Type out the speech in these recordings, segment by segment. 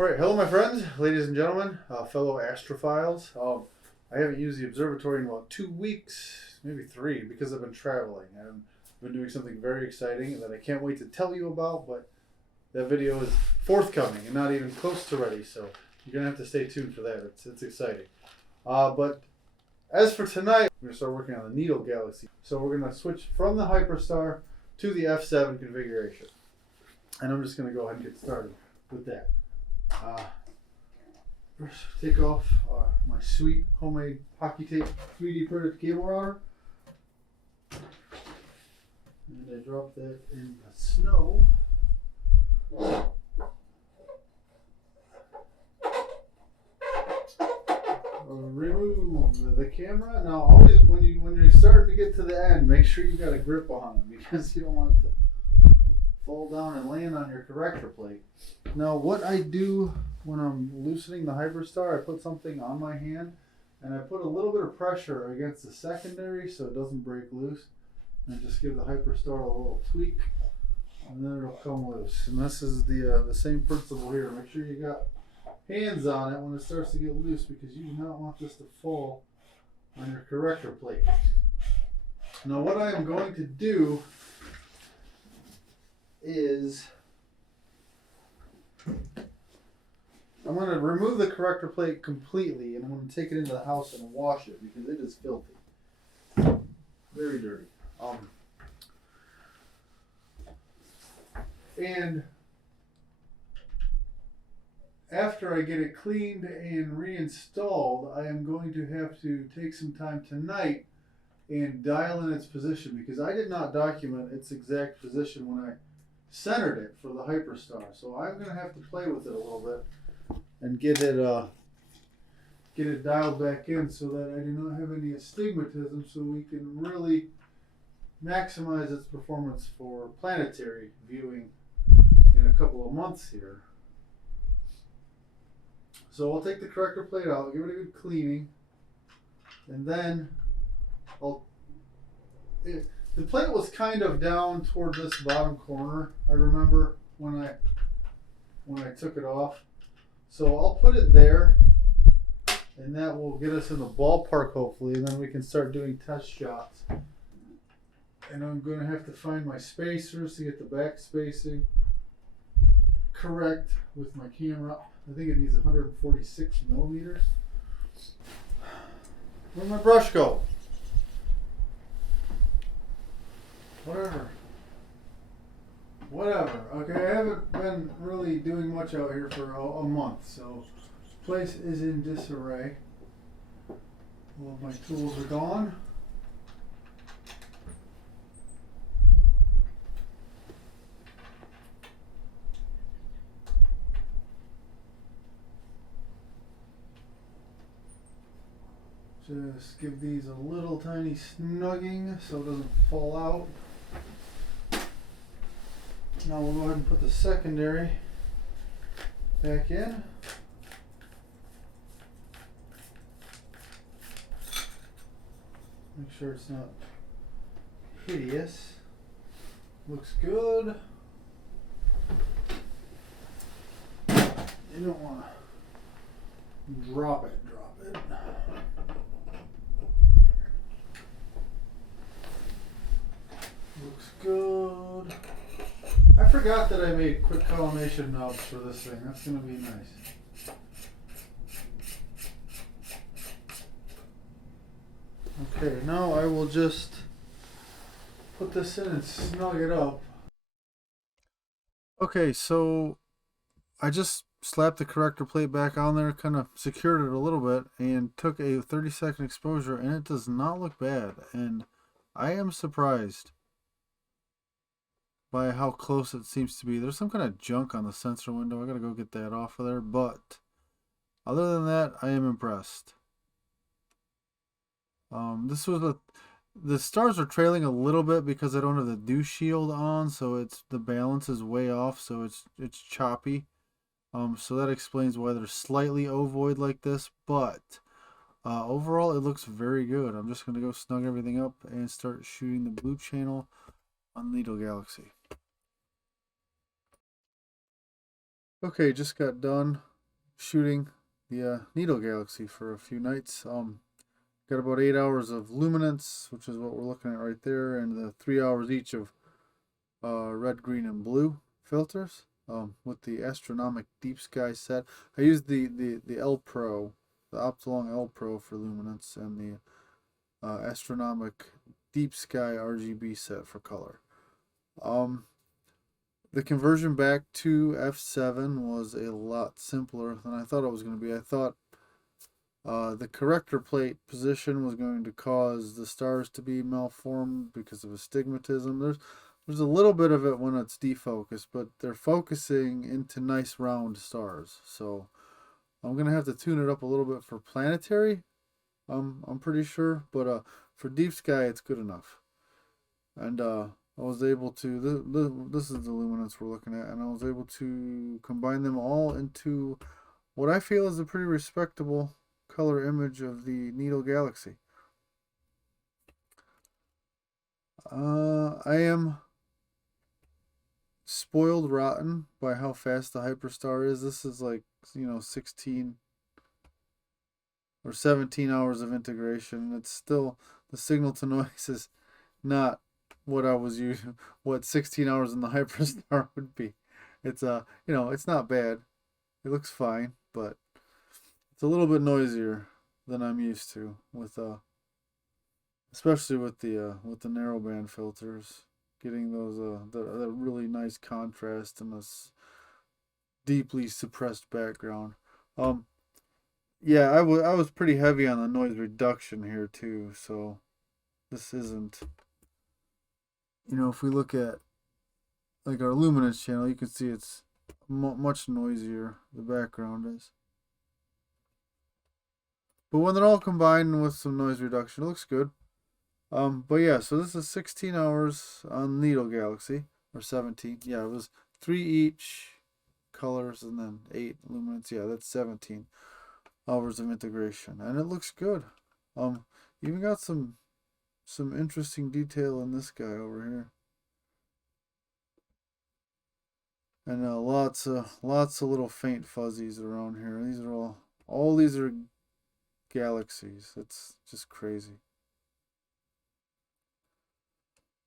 All right, hello, my friends, ladies and gentlemen, fellow astrophiles. I haven't used the observatory in about 2 weeks, maybe three, because I've been traveling. I've been doing something very exciting that I can't wait to tell you about, but that video is forthcoming and not even close to ready, so you're going to have to stay tuned for that. It's exciting. But as for tonight, we're going to start working on the Needle Galaxy. So we're going to switch from the Hyperstar to the F7 configuration. And I'm just going to go ahead and get started with that. First, take off my sweet homemade hockey tape 3D printed cable router, and I drop that in the snow. Remove the camera. Now, always when you're starting to get to the end, make sure you got a grip on it because you don't want it to fall down and land on your corrector plate. Now, what I do when I'm loosening the Hyperstar, I put something on my hand and I put a little bit of pressure against the secondary so it doesn't break loose, and just give the Hyperstar a little tweak, and then it'll come loose. And this is the same principle here. Make sure you got hands on it when it starts to get loose, because you do not want this to fall on your corrector plate. Now, what I am going to do is I'm going to remove the corrector plate completely, and I'm going to take it into the house and wash it because it is filthy, very dirty. And after I get it cleaned and reinstalled, I am going to have to take some time tonight and dial in its position, because I did not document its exact position when I centered it for the Hyperstar. So I'm going to have to play with it a little bit and get it dialed back in so that I do not have any astigmatism, so we can really maximize its performance for planetary viewing in a couple of months here. So I'll take the corrector plate out, give it a good cleaning, and then the plate was kind of down toward this bottom corner, I remember, when I took it off. So I'll put it there, and that will get us in the ballpark hopefully, and then we can start doing test shots. And I'm going to have to find my spacers to get the back spacing correct with my camera. I think it needs 146 millimeters. Where'd my brush go? Whatever. Okay, I haven't been really doing much out here for a month, so the place is in disarray. All of my tools are gone. Just give these a little tiny snugging so it doesn't fall out. Now we'll go ahead and put the secondary back in. Make sure it's not hideous. Looks good. You don't want to drop it. Looks good. I forgot that I made quick collimation knobs for this thing. That's going to be nice. Okay, now I will just put this in and snug it up. Okay, so I just slapped the corrector plate back on there, kind of secured it a little bit, and took a 30-second exposure, and it does not look bad. And I am surprised by how close it seems to be. There's some kind of junk on the sensor window. I gotta go get that off of there, but other than that, I am impressed. The stars are trailing a little bit because I don't have the dew shield on, so the balance is way off, so it's choppy. So that explains why they're slightly ovoid like this, but overall it looks very good. I'm just gonna go snug everything up and start shooting the blue channel on Needle Galaxy. Okay, just got done shooting the Needle Galaxy for a few nights. Got about 8 hours of luminance, which is what we're looking at right there, and the 3 hours each of red, green, and blue filters. With the Astronomic Deep Sky set, I used the L Pro, the Optolong L Pro for luminance, and the Astronomic Deep Sky RGB set for color. The conversion back to f7 was a lot simpler than I thought it was going to be. I thought the corrector plate position was going to cause the stars to be malformed because of astigmatism. There's a little bit of it when it's defocused, but they're focusing into nice round stars. So I'm gonna have to tune it up a little bit for planetary. I'm pretty sure, but for deep sky, it's good enough. And I was able to. This is the luminance we're looking at, and I was able to combine them all into what I feel is a pretty respectable color image of the Needle Galaxy. I am spoiled rotten by how fast the hyperstar is. This is like, 16 or 17 hours of integration. It's still, the signal to noise is not what I was using, what 16 hours in the hyperstar would be. It's it's not bad. It looks fine, but it's a little bit noisier than I'm used to with especially with the narrowband filters, getting those the really nice contrast and this deeply suppressed background. Yeah, I was pretty heavy on the noise reduction here too, so this isn't, if we look at like our luminance channel, you can see it's much noisier, the background is. But when they're all combined with some noise reduction, it looks good. But yeah, so this is 16 hours on Needle Galaxy, or 17. Yeah, it was 3 each colors and then 8 luminance. Yeah, that's 17 hours of integration, and it looks good. Even got some interesting detail in this guy over here, and lots of little faint fuzzies around here. These are all these are galaxies. It's just crazy.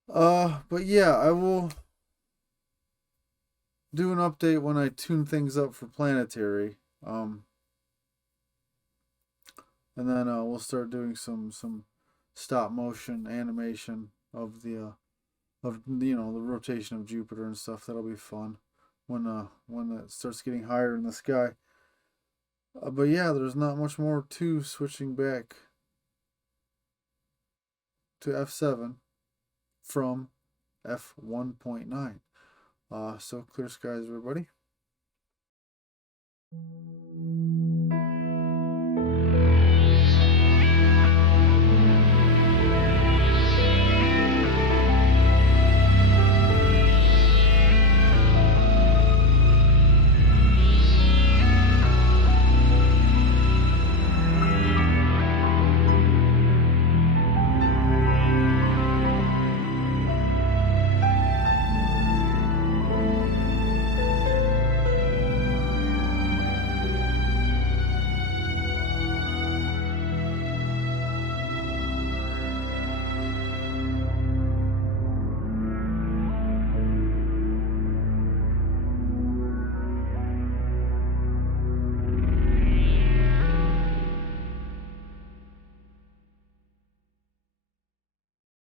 But yeah, I will do an update when I tune things up for planetary. And then we'll start doing some stop motion animation of the the rotation of Jupiter and stuff. That'll be fun when it starts getting higher in the sky. But yeah, there's not much more to switching back to f7 from f1.9. So clear skies, everybody.